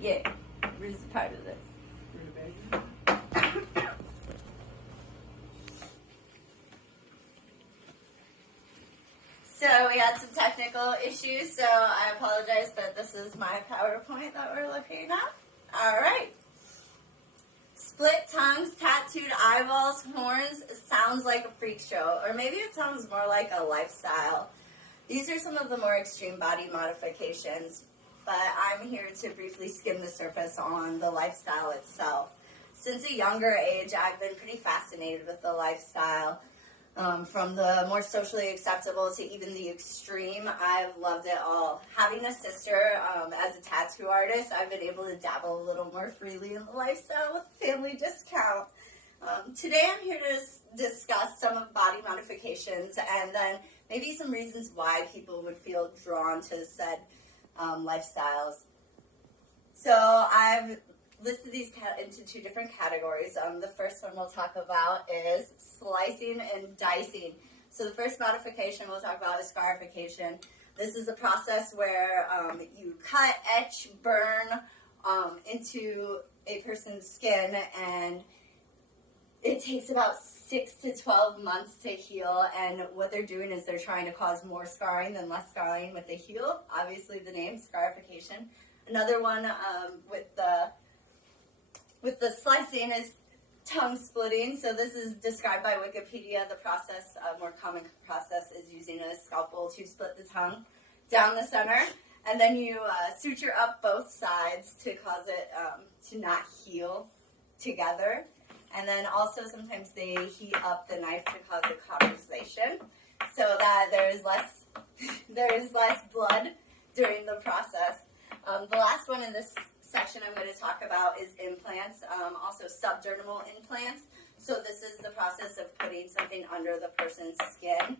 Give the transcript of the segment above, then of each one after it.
Yeah, Rue's part of this. So we had some technical issues, so I apologize, but this is my PowerPoint that we're looking at. All right. Split tongues, tattooed eyeballs, horns. Sounds like a freak show, or maybe it sounds more like a lifestyle. These are some of the more extreme body modifications, but I'm here to briefly skim the surface on the lifestyle itself. Since a younger age, I've been pretty fascinated with the lifestyle. From the more socially acceptable to even the extreme, I've loved it all. Having a sister as a tattoo artist, I've been able to dabble a little more freely in the lifestyle with family discount. Today I'm here to discuss some of body modifications and then maybe some reasons why people would feel drawn to said lifestyles. So I've listed these into two different categories. The first one we'll talk about is slicing and dicing. So the first modification we'll talk about is scarification. This is a process where you cut, etch, burn into a person's skin, and it takes about 6 to 12 months to heal, and what they're doing is they're trying to cause more scarring than less scarring with the heal. Obviously the name, scarification. Another one with the slicing is tongue splitting. So this is described by Wikipedia. The process, a more common process, is using a scalpel to split the tongue down the center, and then you suture up both sides to cause it to not heal together. And then also sometimes they heat up the knife to cause a cauterization, so that there is less blood during the process. The last one in this section I'm going to talk about is implants, also subdermal implants. So this is the process of putting something under the person's skin,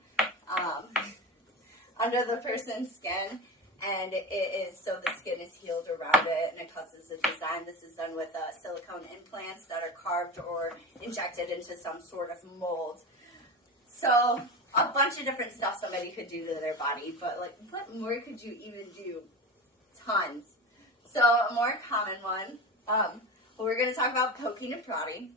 and it is so the skin is healed around it, and it causes a design. This is done with silicone implants that are carved or injected into some sort of mold. So a bunch of different stuff somebody could do to their body, but like, what more could you even do? Tons. So a more common one, we're going to talk about poking and prodding.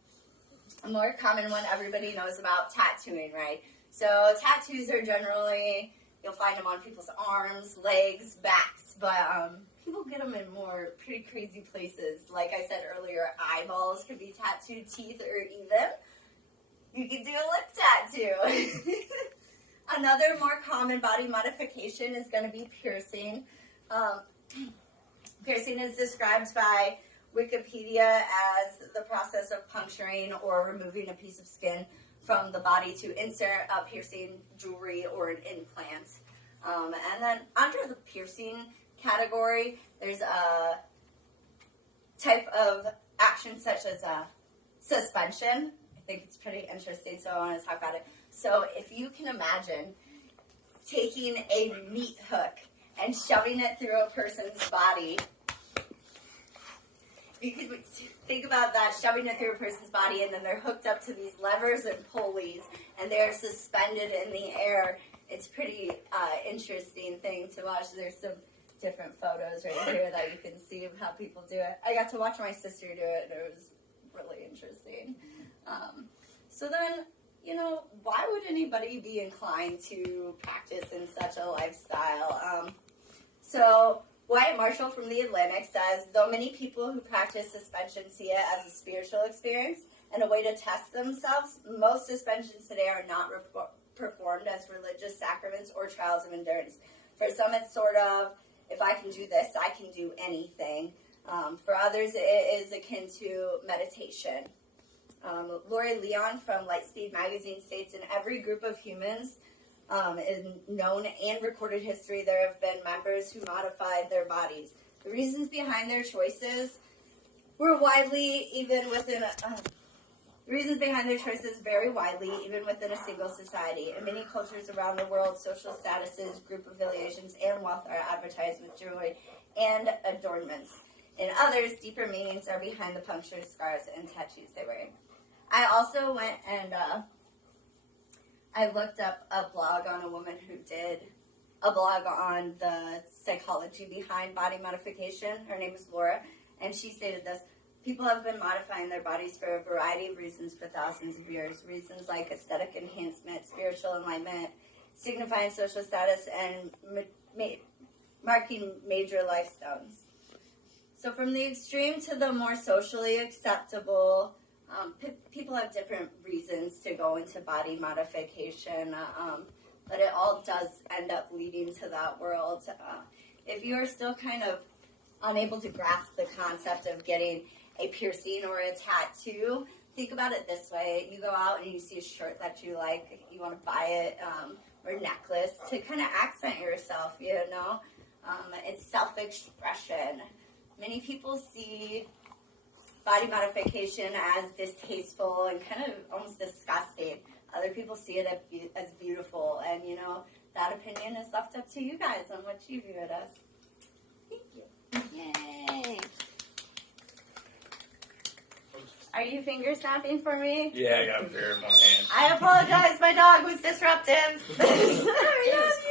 A more common one everybody knows about, tattooing, right? So tattoos are generally, you'll find them on people's arms, legs, backs, but people get them in more pretty crazy places. Like I said earlier, eyeballs could be tattooed, teeth, or even you could do a lip tattoo. Another more common body modification is going to be piercing. Piercing is described by Wikipedia as the process of puncturing or removing a piece of skin from the body to insert a piercing, jewelry, or an implant. And then under the piercing category, there's a type of action such as suspension. I think it's pretty interesting, so I want to talk about it. So if you can imagine taking a meat hook and shoving it through a person's body. You could think about that, shoving it through a person's body, and then they're hooked up to these levers and pulleys, and they're suspended in the air. It's a pretty interesting thing to watch. There's some different photos right here that you can see of how people do it. I got to watch my sister do it, and it was really interesting. So then, why would anybody be inclined to practice in such a lifestyle? So Wyatt Marshall from The Atlantic says, though many people who practice suspension see it as a spiritual experience and a way to test themselves, most suspensions today are not performed as religious sacraments or trials of endurance. For some, it's sort of, if I can do this, I can do anything. For others, it is akin to meditation. Lori Leon from Lightspeed magazine states, in every group of humans, in known and recorded history, there have been members who modified their bodies. The reasons behind their choices were widely, even within the reasons behind their choices vary widely, even within a single society. In many cultures around the world, social statuses, group affiliations, and wealth are advertised with jewelry and adornments. In others, deeper meanings are behind the punctures, scars, and tattoos they wear. I also went and I looked up a blog on a woman who did a blog on the psychology behind body modification. Her name is Laura, And she stated this: people have been modifying their bodies for a variety of reasons for thousands of years. Reasons like aesthetic enhancement, spiritual enlightenment, signifying social status, and marking major life stones. So from the extreme to the more socially acceptable, people have different reasons to go into body modification, but it all does end up leading to that world. If you are still kind of unable to grasp the concept of getting a piercing or a tattoo, think about it this way. You go out and you see a shirt that you like, you want to buy it, or necklace to kind of accent yourself, you know. It's self-expression. Many people see body modification as distasteful and kind of almost disgusting. Other people see it as beautiful, and you know, that opinion is left up to you guys on what you view it as. Thank you. Yay! Are you finger snapping for me? Yeah, I got a beer in my hand. I apologize, my dog was disruptive. Yes.